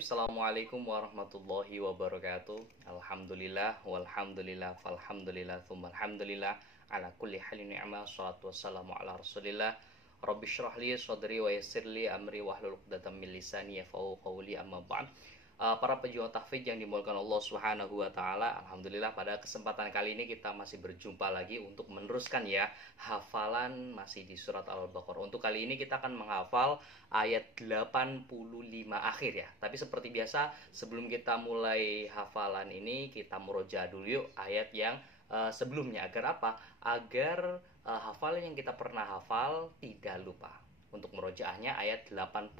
Assalamualaikum warahmatullahi wabarakatuh. Alhamdulillah walhamdulillah falhamdulillah thumma alhamdulillah ala kulli halin ni'mah salatu wassalamu ala rasulillah. Rabbi syrah li sadri wa yassir li amri wahlul 'uqdatam min lisani yafqahu qawli amma ba'd. Para pejuang tahfidz yang dimuliakan Allah Subhanahu wa taala, alhamdulillah pada kesempatan kali ini kita masih berjumpa lagi untuk meneruskan ya hafalan masih di surat Al-Baqarah. Untuk kali ini kita akan menghafal ayat 85 akhir ya. Tapi seperti biasa, sebelum kita mulai hafalan ini, kita murojaah dulu yuk ayat yang sebelumnya. Agar apa? Agar hafalan yang kita pernah hafal tidak lupa. Untuk murojaahnya ayat 84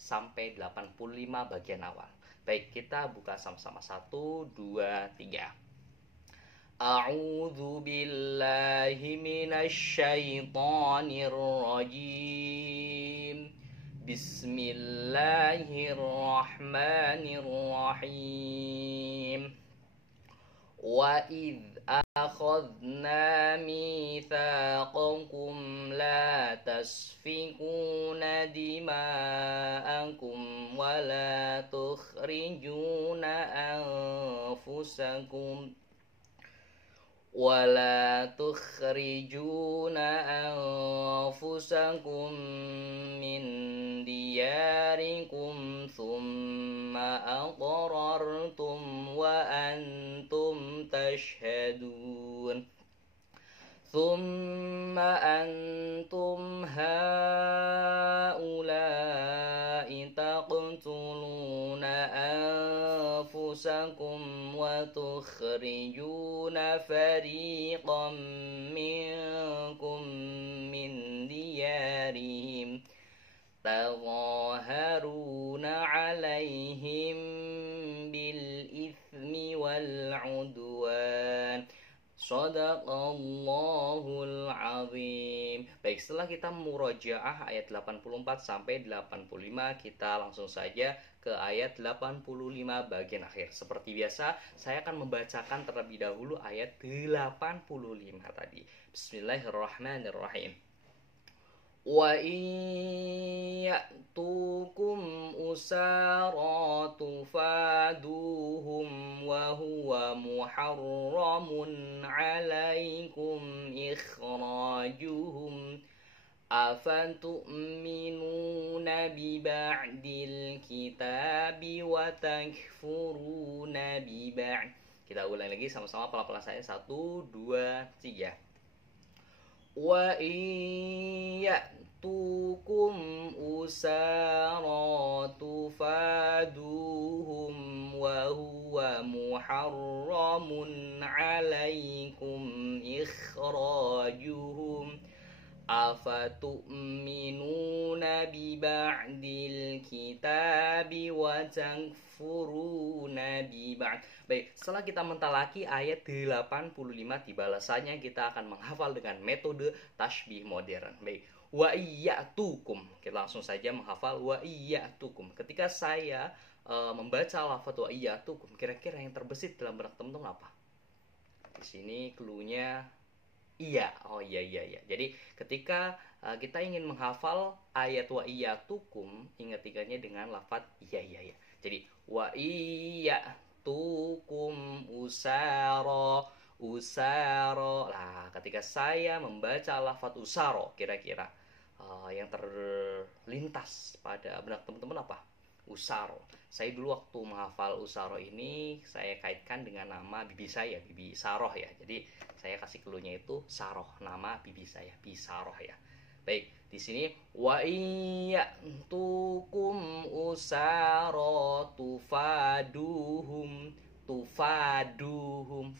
sampai 85 bagian awal. Baik, kita buka sama-sama. 1, 2, 3. A'udzu billahi minasyaitonir rajim. Bismillahirrahmanirrahim. Wa idh akhadna mitsaqakum la tasfikuna dima'akum wa la tukhrijuna anfusakum min diyarikum thumma aqrartum wa antum tashhadun. Thumma antum haula'i taqtuluna anfusakum wa tukhrijuna fariqan minkum min diyarihim tadhaharuna 'alaihim bil itsmi wal 'udwan. Shadaqallahul azim. Baik, setelah kita murojaah ayat 84 sampai 85, kita langsung saja ke ayat 85 bagian akhir. Seperti biasa, saya akan membacakan terlebih dahulu ayat 85 tadi. Bismillahirrahmanirrahim. Wa ya'tukum usara tufaduhum wa huwa muharramun 'alaikum ikhrajuhum afatu'minuna bi ba'dil kitabi wa takfuruna bi ba'd. Kita ulang lagi sama-sama pelan-pelan saya. 1, 2, 3. Wa ya'tukum usara tufaduhum wa huwa muharramun 'alaikum ikhrajuhum afatu'minuna bi ba'dil kitabi wa takfuruna bi ba'd. Baik, setelah kita mentalaki ayat 85, tiba balasannya kita akan menghafal dengan metode tasbih modern. Baik, wa iyyatukum. Kita langsung saja menghafal wa iyyatukum. Ketika saya membaca lafaz wa iyyatukum, kira-kira yang terbesit dalam benak teman-teman apa? Di sini cluenya iya. Oh iya. Jadi ketika kita ingin menghafal ayat wa iyyatukum, ingat-ingatnya dengan lafaz iya. Jadi wa iyyatukum usara. Lah, ketika saya membaca lafaz usara, kira-kira yang terlintas pada benak teman-teman apa? Usaro. Saya dulu waktu menghafal usaro ini saya kaitkan dengan nama bibi saya, Bibi Saroh ya. Jadi saya kasih cluenya itu Saroh, nama bibi saya, Bibi Saroh ya. Baik, di sini wa iyyatukum usaro tufaduhum tufaduhum.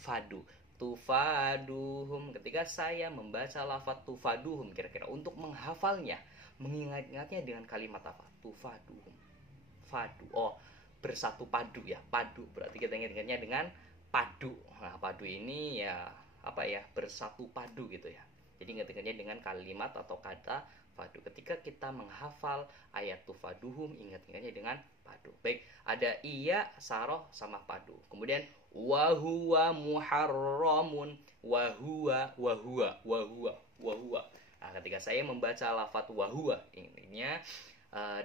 Ketika saya membaca lafaz tufaduhum, kira-kira untuk menghafalnya, mengingat-ingatnya dengan kalimat apa? Tufaduhum. Fadu. Oh, bersatu padu ya. Padu. Berarti kita ingat-ingatnya dengan padu. Nah, padu ini ya apa ya? Bersatu padu gitu ya. Jadi ingat-ingatnya dengan kalimat atau kata fadu. Ketika kita menghafal ayat tufaduhum, ingat-ingatnya dengan padu. Baik, ada iya, saroh sama padu. Kemudian wa huwa muharramun, wa huwa. Nah, ketika saya membaca lafaz wa huwa, intinya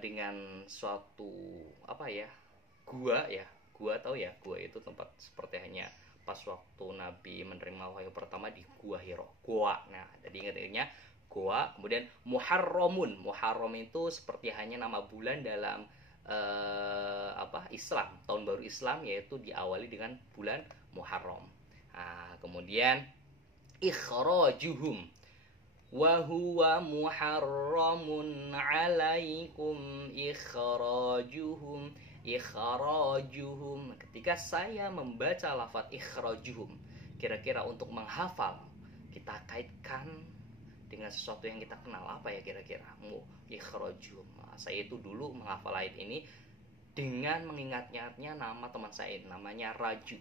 dengan suatu apa ya, gua ya, gua tahu ya, gua itu tempat seperti hanya pas waktu Nabi menerima wahyu pertama di Gua Hiro, gua. Nah, jadi ingat-ingatnya gua. Kemudian Muharramun, Muharram itu seperti hanya nama bulan dalam Islam, tahun baru Islam, yaitu diawali dengan bulan Muharram. Nah, kemudian ikhrajuhum wa huwa muharramun alaikum ikhrajuhum. Ikhrajuhum, ketika saya membaca lafaz ikhrajuhum, kira-kira untuk menghafal kita kaitkan dengan sesuatu yang kita kenal, apa ya kira-kira? Ikhrajuhum. Saya itu dulu menghafal ayat ini dengan mengingat-ingatnya nama teman saya, namanya Raju.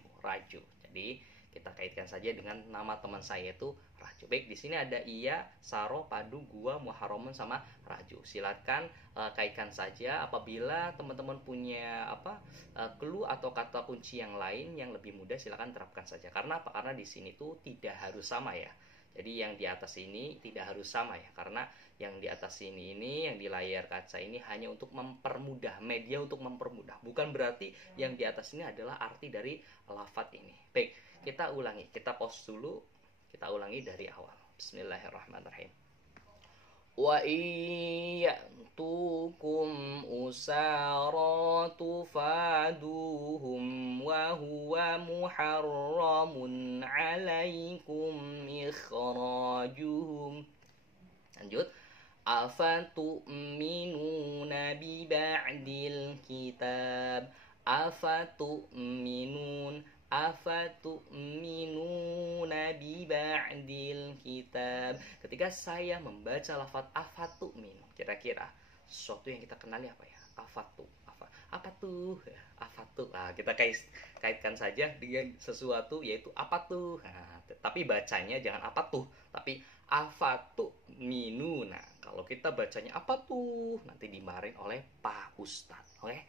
Jadi kita kaitkan saja dengan nama teman saya itu Raju. Baik, di sini ada iya, saro, padu, gua, muharramun sama Raju. Silakan kaitkan saja. Apabila teman-teman punya clue atau kata kunci yang lain yang lebih mudah, silakan terapkan saja. Karena apa? Karena di sini tuh tidak harus sama ya. Jadi yang di atas ini tidak harus sama ya, karena yang di atas ini yang di layar kaca ini hanya untuk mempermudah, media untuk mempermudah. Bukan berarti yang di atas ini adalah arti dari lafaz ini. Baik, kita ulangi, kita pause dulu, kita ulangi dari awal. Bismillahirrahmanirrahim. Wa iyatukum usara tufaduhum wa huwa muharramun alaikum ikhrajuhum. Lanjut. Afatu'minuna bi ba'dil kitab. Afatu'minuna bi ba'dil kitab. Ketika saya membaca lafaz afatu'min, kira-kira sesuatu yang kita kenali apa ya? Afatu. Apa tuh? Afatu. Nah, kita kaitkan saja dengan sesuatu, yaitu apa tuh. Nah, tapi bacanya jangan apa tuh, tapi afatu'minuna. Kalau kita bacanya apa tuh, nanti dimarahin oleh Pak Ustadz. Oke?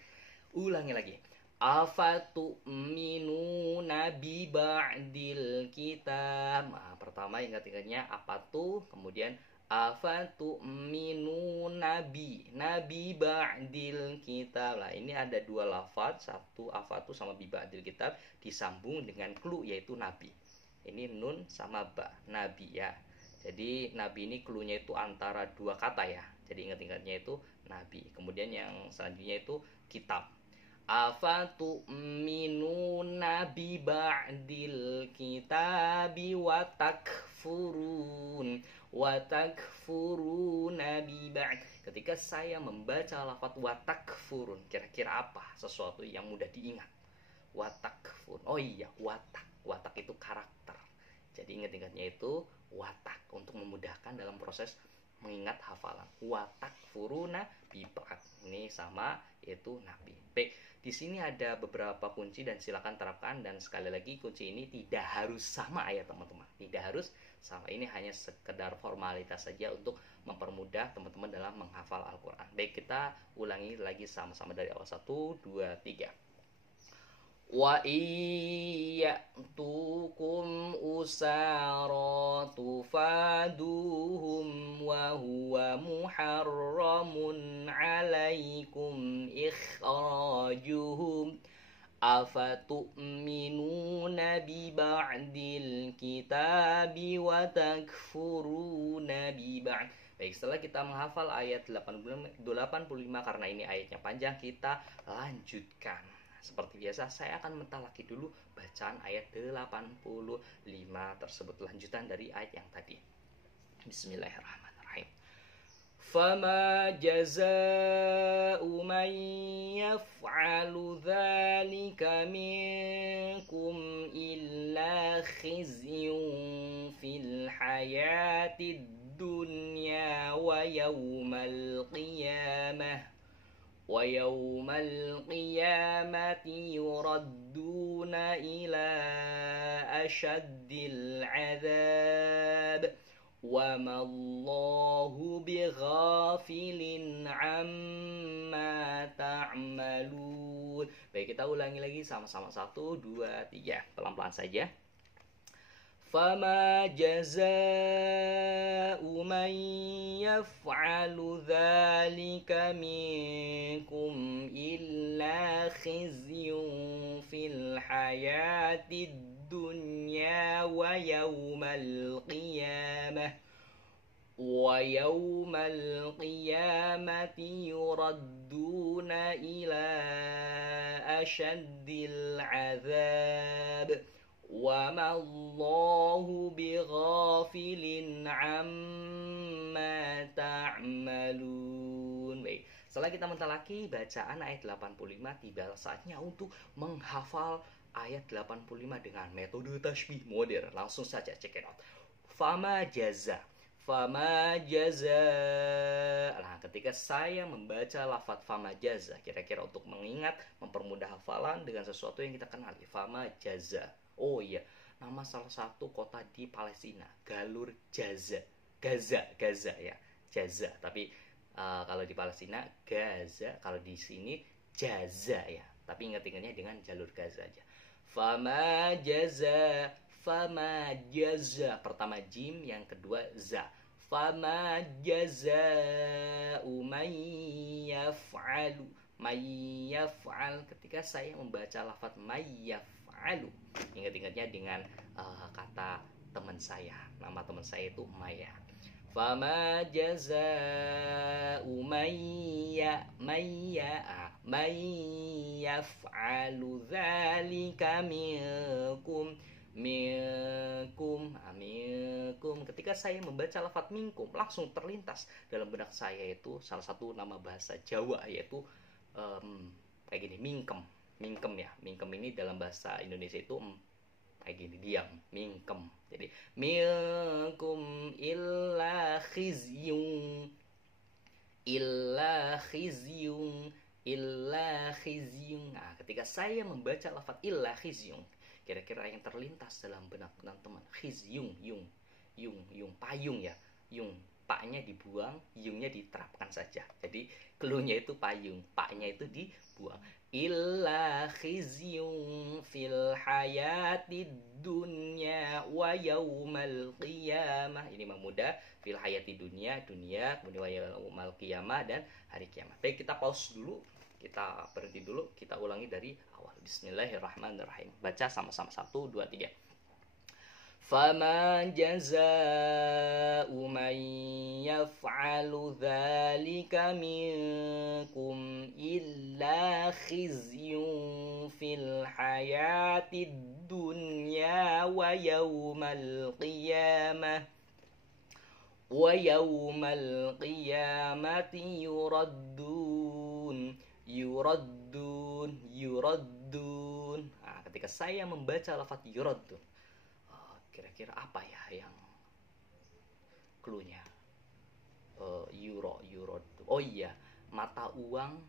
Ulangi lagi. Afatu'minuna bi ba'dil kitab. Nah, pertama ingat-ingatnya apa tuh, kemudian afatu'minuna nabi ba'dil kitab. Nah, ini ada dua lafaz, satu afatu sama bi ba'dil kitab, disambung dengan clue yaitu nabi. Ini nun sama ba, nabi ya. Jadi nabi ini clue-nya itu antara dua kata ya. Jadi ingat-ingatnya itu nabi. Kemudian yang selanjutnya itu kitab. Afatu'minuna bi ba'dil kitabi wa takfuruna bi ba'd. Ketika saya membaca lafaz wa takfurun, kira-kira apa sesuatu yang mudah diingat? Wa takfur. Oh iya, watak itu karakter. Jadi ingat-ingatnya itu watak untuk memudahkan dalam proses mengingat hafalan. Watak furuna bibak. Ini sama, yaitu nabi. Baik, di sini ada beberapa kunci dan silakan terapkan. Dan sekali lagi, kunci ini tidak harus sama ya teman-teman. Tidak harus sama. Ini hanya sekedar formalitas saja untuk mempermudah teman-teman dalam menghafal Al-Quran. Baik, kita ulangi lagi sama-sama dari awal. 1, 2, 3. Wa iyatukum usara tufaduhum wa huwa muharramun alaikum ikhrajuhum. Afatu'minuna bi ba'dil kitabi wa takfuruna bi ba'd. Baik, setelah kita menghafal ayat 85 karena ini ayatnya panjang, kita lanjutkan. Seperti biasa, saya akan mentalaki dulu bacaan ayat 85 tersebut, lanjutan dari ayat yang tadi. Bismillahirrahmanirrahim. Fama jaza'u man yaf'alu dzalika minkum illa khizyun fil hayatid dunya wa yawmal qiyamah يردون إلى أشد العذاب وما الله بغافل عما تعملون. Baik, kita ulangi lagi sama-sama. 1, 2, 3, pelan-pelan saja. فما جزاء من يفعل ذلك منكم إلا خزي في الحياة الدنيا ويوم القيامة يردون إلى أشد العذاب وما الله بغافل عما تعملون. Baik, setelah kita mentalaki bacaan ayat 85, tiba saatnya untuk menghafal ayat 85 dengan metode tasbih modern. Langsung saja check it out. Fama jaza. Nah, ketika saya membaca lafadz fama jaza, kira-kira untuk mengingat, mempermudah hafalan dengan sesuatu yang kita kenali. Fama jaza. Oh iya, nama salah satu kota di Palestina, Galur Gaza ya, Gaza. Tapi kalau di Palestina Gaza, kalau di sini Jaza ya. Tapi ingat-ingatnya dengan jalur Gaza aja. Fama jaza. Pertama jim, yang kedua za. Fama jaza'u man yaf'al. Ketika saya membaca lafaz may yaf'alu, ingat-ingatnya dengan kata teman saya. Nama teman saya itu Maya. Fama jaza'u man yaf'alu dzalika minkum. Ketika saya membaca lafaz minkum, langsung terlintas dalam benak saya itu salah satu nama bahasa Jawa, yaitu kayak gini, mingkem ya. Mingkem ini dalam bahasa Indonesia itu kayak gini, diam, mingkem. Jadi minkum illa khizyun. Nah, ketika saya membaca lafaz illa khizyun, kira-kira yang terlintas dalam benak teman-teman, khizyung, yung, payung ya. Yung, paknya dibuang, yungnya diterapkan saja. Jadi cluenya itu payung, paknya itu dibuang. Illa khizyung fil hayatid dunya wa yaumal qiyamah. Ini memudah, fil hayati dunia, kemudian wa yaumal qiyamah, dan hari kiamat. Baik, kita pause dulu. Kita berhenti dulu, kita ulangi dari awal. Bismillahirrahmanirrahim. Baca sama-sama. 1, 2, 3. Fama jaza'u man yaf'alu dzalika minkum illa khizyun fil hayatid dunya wa yaumal qiyamati yuraddun. Nah, ketika saya membaca lafaz yuraddun, kira-kira apa ya yang cluenya? Euro. Oh iya, mata uang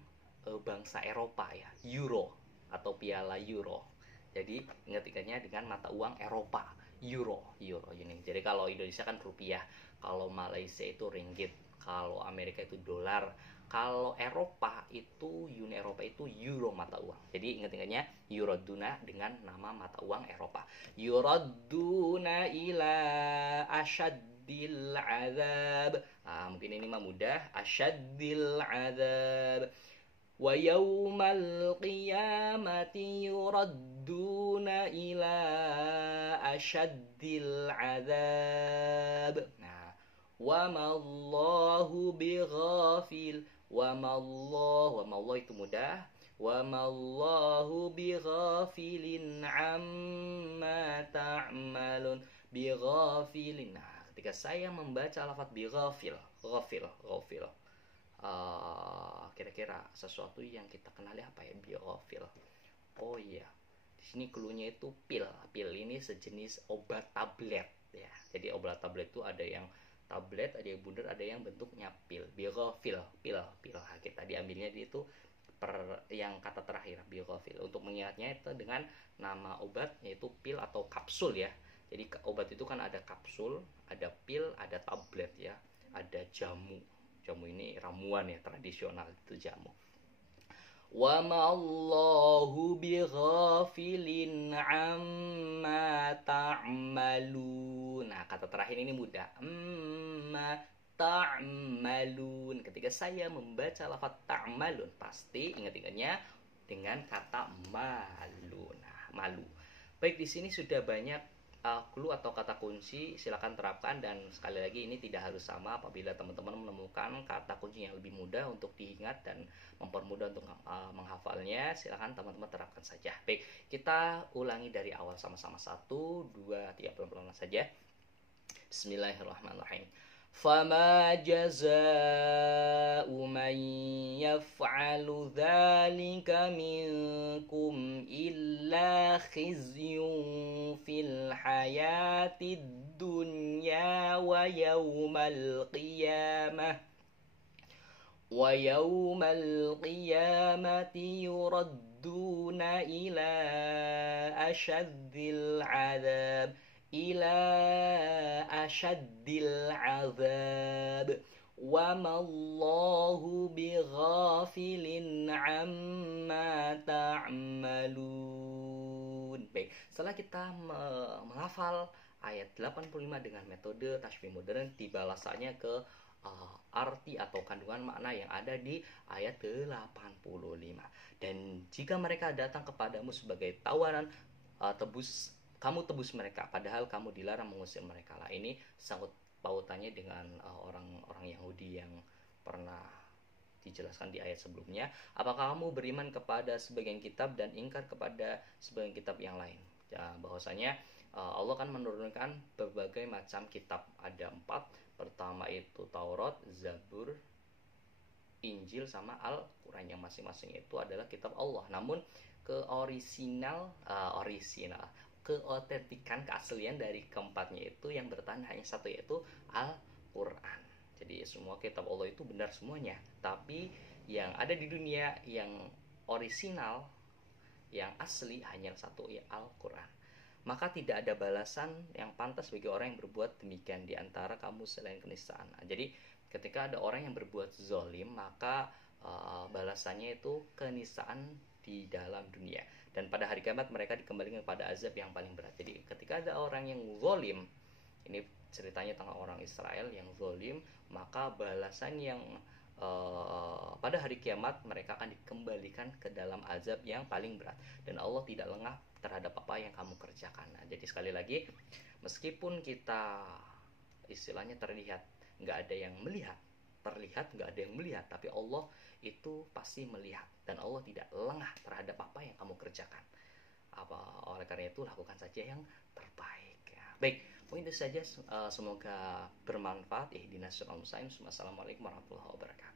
bangsa Eropa ya, euro atau piala euro. Jadi ingat-ingatnya dengan mata uang Eropa, euro ini. Jadi kalau Indonesia kan rupiah, kalau Malaysia itu ringgit, kalau Amerika itu dolar, kalau Eropa itu, Uni Eropa itu euro mata uang. Jadi ingat-ingatnya yuraduna dengan nama mata uang Eropa. Yuraduna ila asyaddil azab. Mungkin ini mah mudah. Asyaddil azab. Wa yaumal qiyamati yuraduna ila asyaddil azab. Nah, wa mallahu bighafil. Wa mallahu itu mudah. Wa mallahu bighafilin amma ta'malun. Bighafilin. Nah, ketika saya membaca lafaz bighafil, ghafil, kira-kira sesuatu yang kita kenali apa ya, bighafil? Oh iya, di sini cluenya itu pil. Pil ini sejenis obat tablet ya. Jadi obat tablet itu ada yang tablet, ada yang bundar, ada yang bentuknya pil. Bighafil, pil. Nah, kita diambilnya itu yang kata terakhir, bighafil. Untuk mengingatnya itu dengan nama obat, yaitu pil atau kapsul ya. Jadi obat itu kan ada kapsul, ada pil, ada tablet ya, ada jamu. Jamu ini ramuan ya, tradisional itu jamu. Wa ma'allahu bighafilin amma ta'malun. Nah, kata terakhir ini mudah. Amma ta'malun. Ketika saya membaca lafaz ta'malun, pasti ingat-ingatnya dengan kata malu. Nah, malu. Baik, di sini sudah banyak clue atau kata kunci, silakan terapkan. Dan sekali lagi ini tidak harus sama. Apabila teman-teman menemukan kata kunci yang lebih mudah untuk diingat dan mempermudah untuk menghafalnya, silakan teman-teman terapkan saja. Baik, kita ulangi dari awal sama-sama. 1, 2, 3, pelan-pelan saja. Bismillahirrahmanirrahim. فما جزاء من يفعل ذلك منكم إلا خزي في الحياة الدنيا ويوم القيامة يردون إلى أشد العذاب وما الله بغافل عما تعملون. Baik, setelah kita menghafal ayat 85 dengan metode tasbih modern, tiba masanya ke arti atau kandungan makna yang ada di ayat 85. Dan jika mereka datang kepadamu sebagai tawanan, kamu tebus mereka, padahal kamu dilarang mengusir mereka. Lah, ini sangkut pautannya dengan orang-orang Yahudi yang pernah dijelaskan di ayat sebelumnya. Apakah kamu beriman kepada sebagian kitab dan ingkar kepada sebagian kitab yang lain? Ya, bahwasanya Allah kan menurunkan berbagai macam kitab. Ada 4. Pertama itu Taurat, Zabur, Injil, sama Al-Quran, yang masing-masing itu adalah kitab Allah. Namun keotentikan, keaslian dari keempatnya itu yang bertahan hanya satu, yaitu Al-Quran. Jadi semua kitab Allah itu benar semuanya, tapi yang ada di dunia yang orisinal, yang asli hanya satu, ya Al-Quran. Maka tidak ada balasan yang pantas bagi orang yang berbuat demikian di antara kamu selain kenistaan. Nah, jadi ketika ada orang yang berbuat zalim, maka balasannya itu kenistaan di dalam dunia, dan pada hari kiamat mereka dikembalikan kepada azab yang paling berat. Jadi ketika ada orang yang zalim, ini ceritanya tentang orang Israel yang zalim, maka balasan yang pada hari kiamat mereka akan dikembalikan ke dalam azab yang paling berat, dan Allah tidak lengah terhadap apa yang kamu kerjakan. Nah, jadi sekali lagi, meskipun kita istilahnya terlihat nggak ada yang melihat, terlihat nggak ada yang melihat, tapi Allah itu pasti melihat, dan Allah tidak lengah terhadap apa yang kamu kerjakan. Oleh karena itu, lakukan saja yang terbaik. Ya. Baik, mungkin itu saja. Semoga bermanfaat. Ihdinas siratal mustaqim. Wassalamualaikum warahmatullahi wabarakatuh.